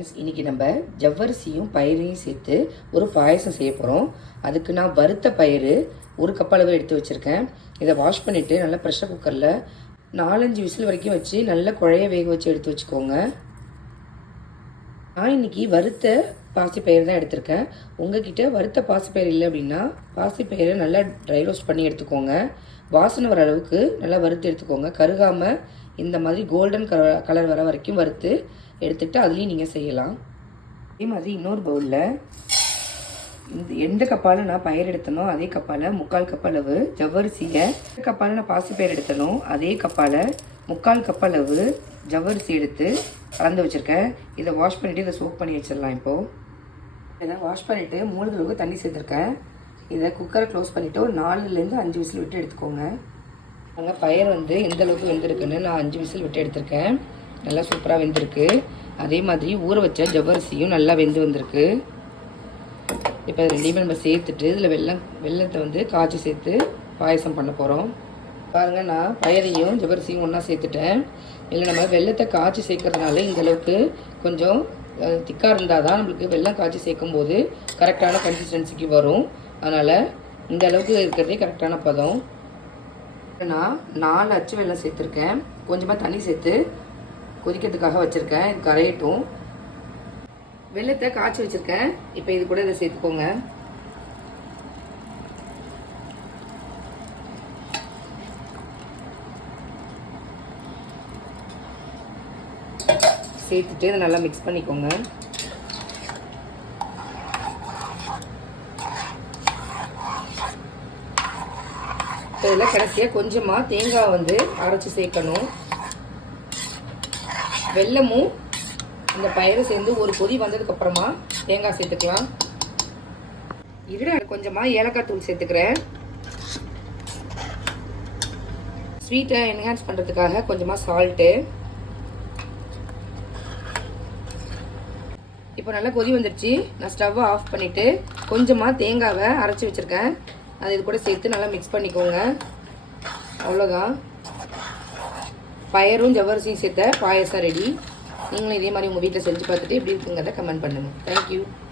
Friends, இன்றைக்கி நம்ம ஜவ்வரிசியும் பயிரையும் சேர்த்து ஒரு பாயசம் செய்ய போகிறோம். அதுக்கு நான் வறுத்த பயிறு 1 கப் அளவு எடுத்து வச்சுருக்கேன். இதை வாஷ் பண்ணிவிட்டு நல்லா ப்ரெஷர் குக்கரில் 4-5 விசில் வரைக்கும் வச்சு நல்லா குழைய வேக வச்சு எடுத்து வச்சுக்கோங்க. நான் இன்றைக்கி வறுத்த பாசிப்பயிறு தான் எடுத்திருக்கேன். உங்ககிட்ட வறுத்த பாசிப்பயிறு இல்லை அப்படின்னா பாசிப்பயிரை நல்லா ட்ரை ரோஸ்ட் பண்ணி எடுத்துக்கோங்க. வாசனை வர அளவுக்கு நல்லா வறுத்து எடுத்துக்கோங்க. கருகாமல் இந்த மாதிரி கோல்டன் கலர் வர வரைக்கும் வறுத்து எடுத்துகிட்டு அதுலேயும் நீங்கள் செய்யலாம். அதே மாதிரி இன்னொரு பவுலில் எந்த கப்பால் நான் பயிர் எடுத்தனோ அதே கப்பால் 3/4 கப் அளவு ஜவ்வரிசியை, எந்த கப்பால் நான் பாசிப்பயிர் எடுத்தனோ அதே கப்பால் 3/4 கப் அளவு ஜவ்வரிசி எடுத்து கலந்து வச்சுருக்கேன். இதை வாஷ் பண்ணிவிட்டு இதை சோக் பண்ணி வச்சிடலாம். இப்போது இதை வாஷ் பண்ணிவிட்டு 3 தடவை தண்ணி சேர்த்துருக்கேன். இதை குக்கரை க்ளோஸ் பண்ணிவிட்டு ஒரு 4-5 விசில் விட்டு எடுத்துக்கோங்க. அங்கே பயிர் எந்த அளவுக்கு வெந்திருக்குன்னு நான் 5 விசில் விட்டு எடுத்திருக்கேன். நல்லா சூப்பராக வெந்திருக்கு. அதே மாதிரி ஊற வச்ச ஜவ்வரிசியும் நல்லா வெந்து வந்திருக்கு. இப்போ ரெண்டையுமே நம்ம சேர்த்துட்டு இதில் வெல்லத்தை காய்ச்சி சேர்த்து பாயசம் பண்ண போகிறோம். பாருங்கள், நான் பயிரையும் ஜவ்வரிசியும் ஒன்றா சேர்த்துட்டேன். இல்லை நம்ம வெல்லத்தை காய்ச்சி சேர்க்கறதுனால இந்தளவுக்கு கொஞ்சம் திக்காக இருந்தால் தான் நம்மளுக்கு வெல்லம் காய்ச்சி சேர்க்கும் போது கரெக்டான கன்சிஸ்டன்சிக்கு வரும். அதனால் இந்த அளவுக்கு இருக்கிறதே கரெக்டான பதம். நான் 4 அச்சு வெல்லம் சேர்த்துருக்கேன். கொஞ்சமாக தண்ணி சேர்த்து கொதிக்கிறதுக்காக வச்சுருக்கேன். இது கரையட்டும். வெல்லத்தை காய்ச்சி வச்சுருக்கேன். இப்போ இது கூட இதை சேர்த்துக்கோங்க. சேர்த்துட்டு இதை நல்லா மிக்ஸ் பண்ணிக்கோங்க. இதில் கடைசியாக கொஞ்சமாக தேங்காய் அரைச்சி சேர்க்கணும். வெல்லமும் இந்த பயிரை சேர்ந்து ஒரு கொதி வந்ததுக்கப்புறமா தேங்காய் சேர்த்துக்கலாம். இதில் கொஞ்சமாக ஏலக்காய் தூள் சேர்த்துக்கிறேன். ஸ்வீட்டை என்ஹான்ஸ் பண்ணுறதுக்காக கொஞ்சமாக சால்ட்டு. இப்போ நல்லா கொதி வந்துடுச்சு. நான் ஸ்டவ்வை ஆஃப் பண்ணிவிட்டு கொஞ்சமாக தேங்காவை அரைச்சி வச்சுருக்கேன். அது இது கூட சேர்த்து நல்லா மிக்ஸ் பண்ணிக்கோங்க. அவ்வளோதான், பயிரும் ஜவ்வரிசியும் சேர்த்த பாயசம் ரெடி. நீங்களும் இதே மாதிரி உங்கள் வீட்டில் செஞ்சு பார்த்துட்டு எப்படி இருக்குங்கிறத கமெண்ட் பண்ணுங்கள். தேங்க்யூ.